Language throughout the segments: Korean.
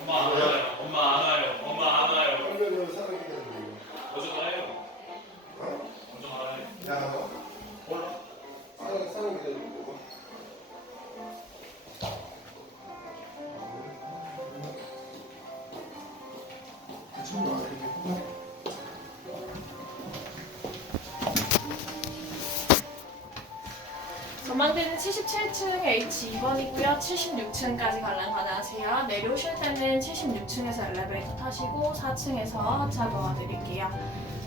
엄마 안 와요. 엄마 안 와요. 엄마 안 와요. 그러면은 사랑이 되는 먼저 가요. 거. 먼저 가요. 야, 너 몰라. 사랑 사랑이 되는 거. 대충 놔 이렇게. 전망대는 77층 H2번이고요. 76층까지 관람 가능하세요. 내려오실 때는 76층에서 엘리베이터 타시고 4층에서 하차 도와드릴게요.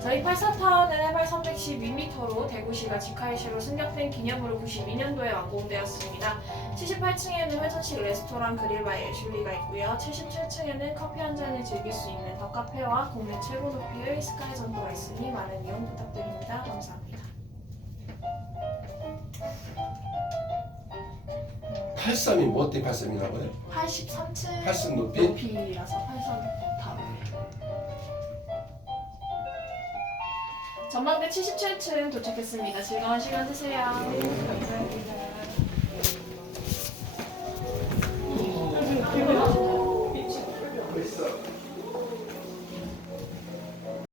저희 84타워는 해발 312m로 대구시가 직하이시로 승격된 기념으로 92년도에 완공되었습니다. 78층에는 회전식 레스토랑 그릴바 예슐리가 있고요. 77층에는 커피 한 잔을 즐길 수 있는 더 카페와 국내 최고 높이의 스카이 전도가 있으니 많은 이용 부탁드립니다. 83이 뭐 어때 83이라고요? 83층 80 높이? 높이라서 83 타워. 전망대 77층 도착했습니다. 즐거운 시간 되세요. 감사합니다.